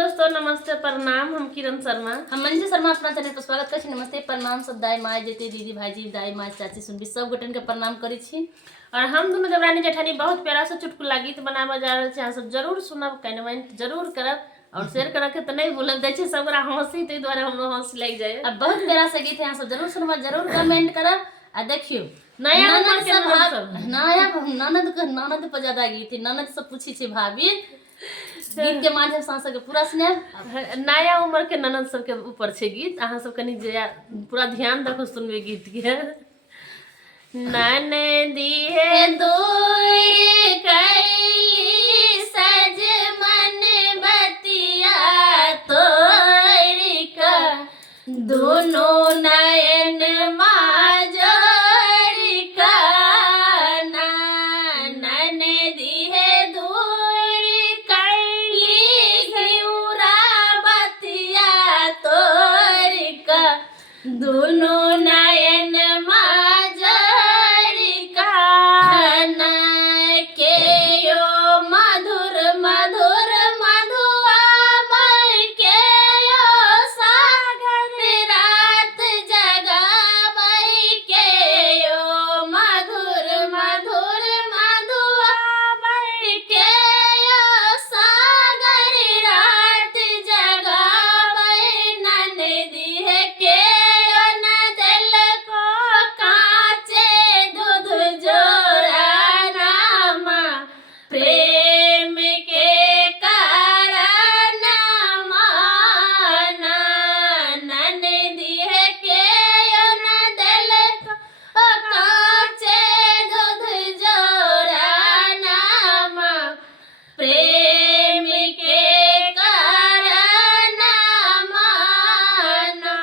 दोस्तों, नमस्ते प्रणाम। हम किरण शर्मा, हम मंजू शर्मा अपना चैनल पर स्वागत कर छी। नमस्ते प्रणाम सब दाई माँ जेते दीदी भाईजी दाई माँ चाची सुनबी सब गोटन के प्रणाम करी छी। और हम दोनों देवरानी जेठानी बहुत प्यारा से चुटकुला गीत बनाबा जा रहल छी। अहाँ सब जरूर सुनब, कमेंट जरूर करब और शेयर करब के तो नहीं भूलब। दै छी सब गोरा हंसी, तै द्वारे हमरो हंसी लग जाए। अब बहुत प्यारा से गीत है, अहाँ सब जरूर सुनबा, जरूर कमेंट करब। आ देखियो नया ननद सब नया ननद पर ज्यादा गीत है, ननद सब पूछी छी भाभी गीत के माध्यम से अहाँ के पूरा सुनाब। नया उम्र के ननद सब के ऊपर छे गीत। अहाँ सब कनी जे पूरा ध्यान रखो सुनबे गीत के। ननदी है दूर कैली सज मन बतिया तोड़ का दोनों नयन माजोर का ननदी है दूर कैली घिउरा बतिया तोड़ का दोनों नयन मधुर मधुर मधुआ मर के यो सागर रात जगावई के यो मधुर मधुर मधुआ मर के यो सागर रात जगावई ननदी है के यो न दिल को काचे दूध जोरा नामा प्रेम के कारण माना ननदी है के न दिल को काचे दूध जोरा नामा प्रेम के कारण माना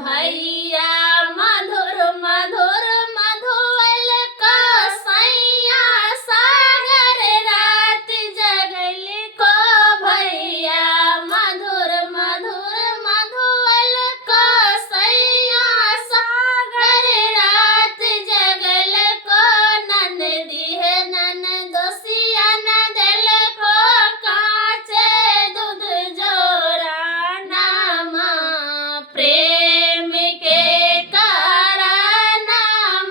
भैया मधुर मधुर मधुवल का सैया सागर रात जगल को भैया मधुर मधुर मधुवल का सैया सागर रात जगल को ननदी है ननदोसिया न दिल को काचे दूध जोरा नामा प्रेम के कारण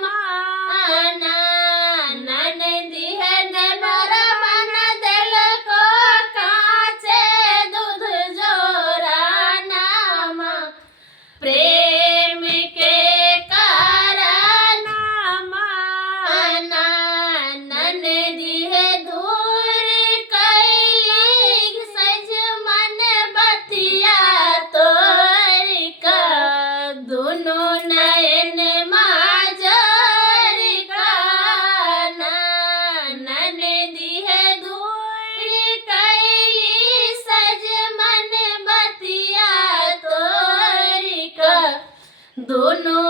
माना ननदी है नर मन दिल को काचे दूध जोरा नामा प्रेम के कारण माना ननदी है दूर कैली सज मन बतिया तोड़ का दोनों नयन माजोर का ननदी है दूर कैली सज मन बतिया तोड़ का दोनों